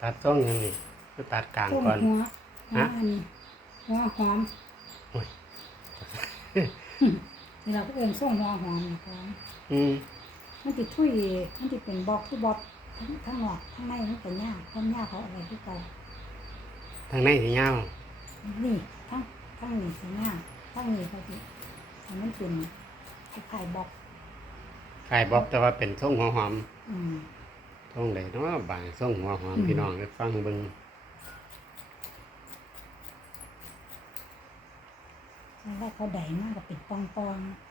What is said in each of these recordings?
ตัดทรงยังนี่คือตัดกลางต้มก่อน หัวหัวฮะ อันนี้หัวหอมโอ้ยนี่เราก็เอิ้นส่งหัวหอมนะครัอืมมันติทุยมันติเป็นบล็อกที่บล็อกทั้งทั้งนอกทั้งในมันเป็นหญ้าต้นหญ้าเขาเอาไว้ที่เก่าทางในสิยาวนี่ทั้งทั้งนี่สีหญ้าทั้งนี่เขาสิอันนั้นเป็นคล้ายๆบล็อก ขายบอกแต่ว่าเป็นทรงหัวหอมอืม ทรงใดเนาะบางทรงหัวหอมอืมพี่น้องได้ฟังเบิ่งแล้วเขาได้มากก็เป็นปองๆ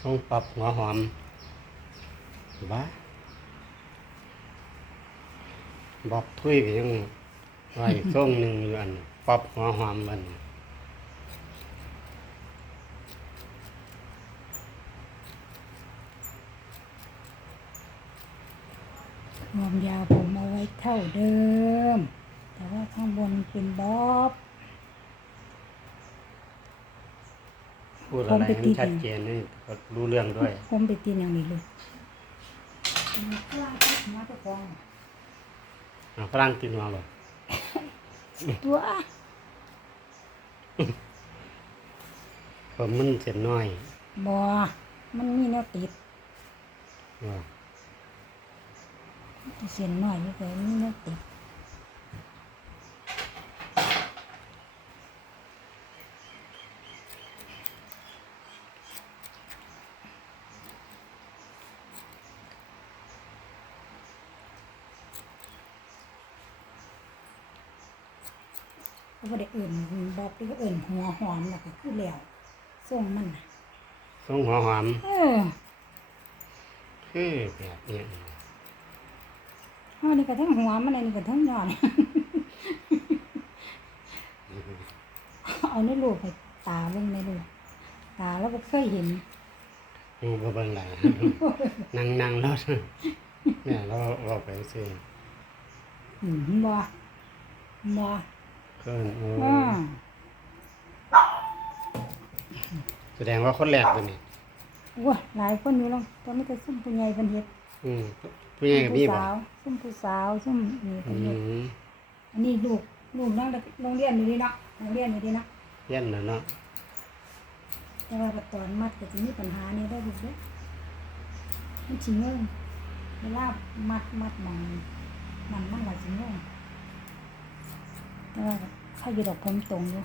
ทรงปรับหัวหอมบ้าบอกทุยก็ยังไว้ทรงหนึ่งอยู่อันปรับหัวหอมมันรวมยาวผมเอาไว้เท่าเดิม แต่ว่าข้างบนเป็นบ๊อบ พูดอะไรให้มันชัดเจนนี่ก็รู้เรื่องด้วยผมไปตีนอย่างนี้เลยกล้าตัดหัวเจ้าของอะฝรั่งกินหัวบ่ตัวผมมันเส้นน้อยบอมันมีแนวติดบ่เสียนหน่อยอยู่แต่มีแนวติด เขาก็ได้เอิ่นบอกที่เขาเอิ่นหัวหอมแล้วก็คือแล้วส่งมันน่ะทรงหัวหอมเออคือแบบเนี้ยอันนี้ก็ทั้งหัวมันอันนี้ก็ทั้งยอด เอาในรูปไปตาเบิ่งในรูปตาแล้วก็เคยเห็นอืมบ่เบิ่งหลาย นั่งนั่งแล้วเนี่ยเราเราไปซื้ออืมบ่บ่เพิ่ นโอ้อ่าแสดงว่าคนแรกตัวนี้ว้าหลายคนอยู่แล้วตอนนี้ก็ซุ่มผู้ใหญ่เพิ่นเฮ็ดอืมผู้ใหญ่ก็มีผู้บ่สาวซุ่มผู้สาวซุ่มนี่อืเพิ่นเฮ็ดมอันนี้ลูกลูกนั่งโรงเรียนอยู่ดีเนาะโรงเรียนอยู่ดีเนาะเย็นแล้วเนาะแต่ว่าตอนมัดก็จะมีปัญหานี่ได้อลูกเด้อมันสิงงเวลามัดมัดหมองมันมันว่าสิงง แต่ว่าข้าอยู่ดอกผมตรงอยู่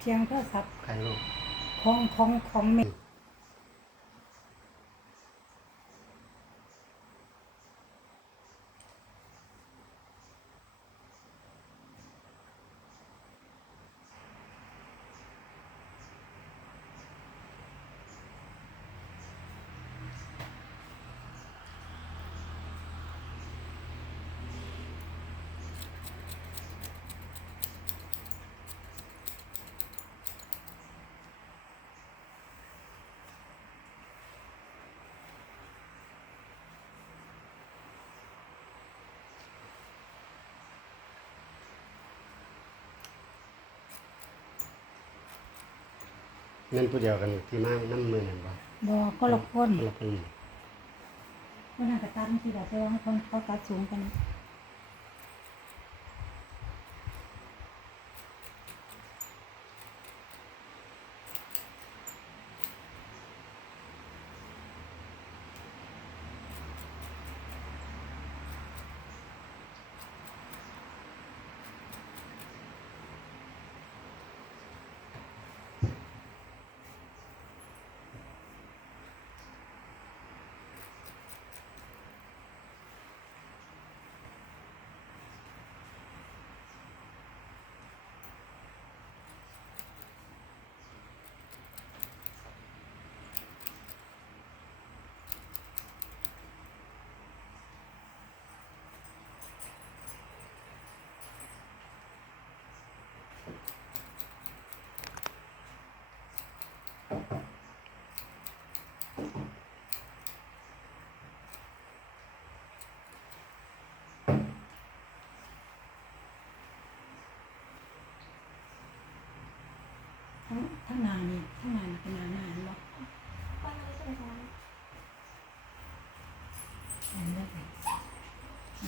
เทียงโทรศัพท์ใครลูกของของของแม่ นั่นผู้เดียวกันที่มาน้ำมือนั่นบ่บ่คนละคนคนละคนคนนั้นก็ตัดบางทีแบบแต่ว่าคนเขาตัดสูงกัน ทั้งทั้งนานี่ทั้งนานเป็นนาหนาเนาะอันนี้ไป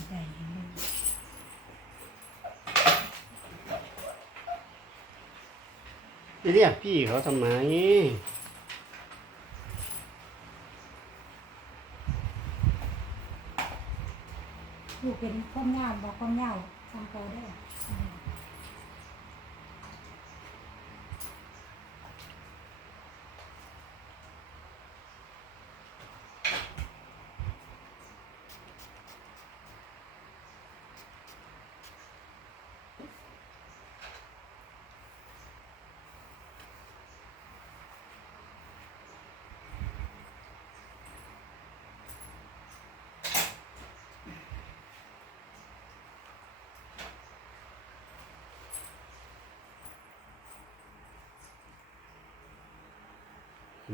ได้เห็นไหม ไปเรียกพี่เขาทำไมลูกเป็นข้อมยาวบอกข้อมยาวทำโตได้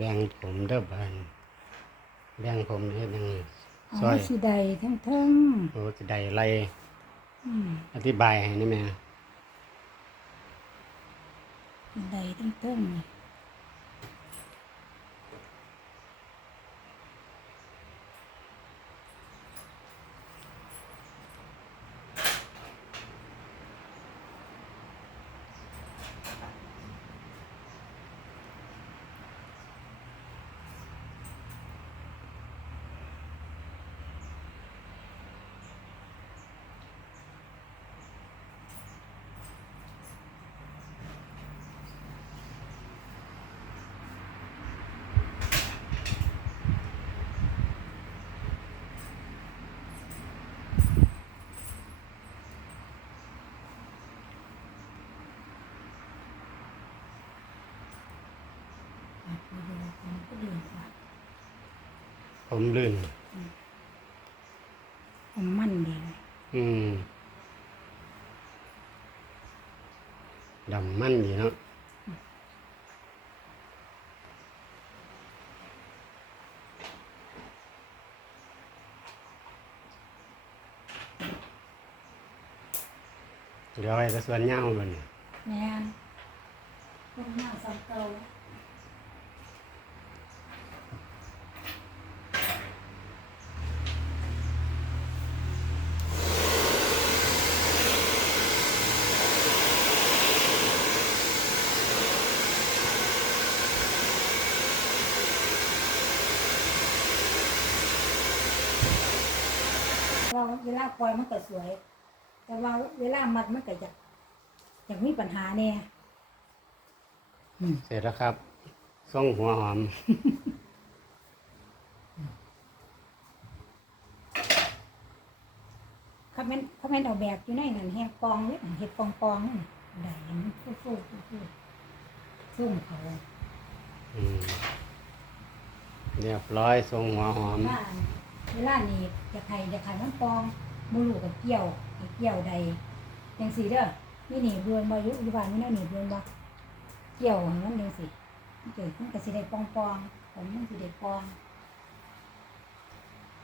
แบ่งผมเด้อบ้านแบ่งผมเฮ็ดยังไงอ๋ซออยสีใดทั้งเทิงโอ้จะได้อะไรอืมอธิบายให้นี่แม่สีใดทั้งเทิงนี่ อะไปดูคนก็เดือดว่ะ ผมลื่น ผมมั่นดีเลยอืมดำมั่นดีเนาะเดี๋ยวไอ้กระสวนเหย้าบัดนแม่นคนหน้าสังเกา ว่าเวลาปล่อยมันก็สวย แต่ว่าเวลามัดมันก็อยากอยากมีปัญหาแน่อืมเสร็จแล้วครับส่งหัวหอม เขาแม่นเขาแม่นเอาแบบอยู่ในนั่นแห้งกองเนี่ยเห็ดกองกองนั่นได้เห็นฟูฟูฟูฟูซุ่มเขาอืมเรียบร้อยทรงหัวหอมว่า เวลานี่จะไข่จะไข่มันกองมูลูกับเกี่ยวไอ้เกี่ยวใดยังสีเด้อนี่หนีบเบือนมายุอยู่บ้านนี่น่าหนีบเบือนบ่เกี่ยวของมันยังสิมันเกิดมันก็สิได้ปองปองๆผมมันสิได้ปอง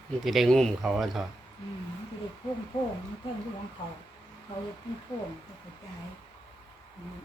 มันจะได้งุ่มเขาอะเถอะอืมมันจะได้พุ่งพุ่งมันเพิ่มที่ของเขาเขาจะพุ่งพุ่งจะกระจายอืม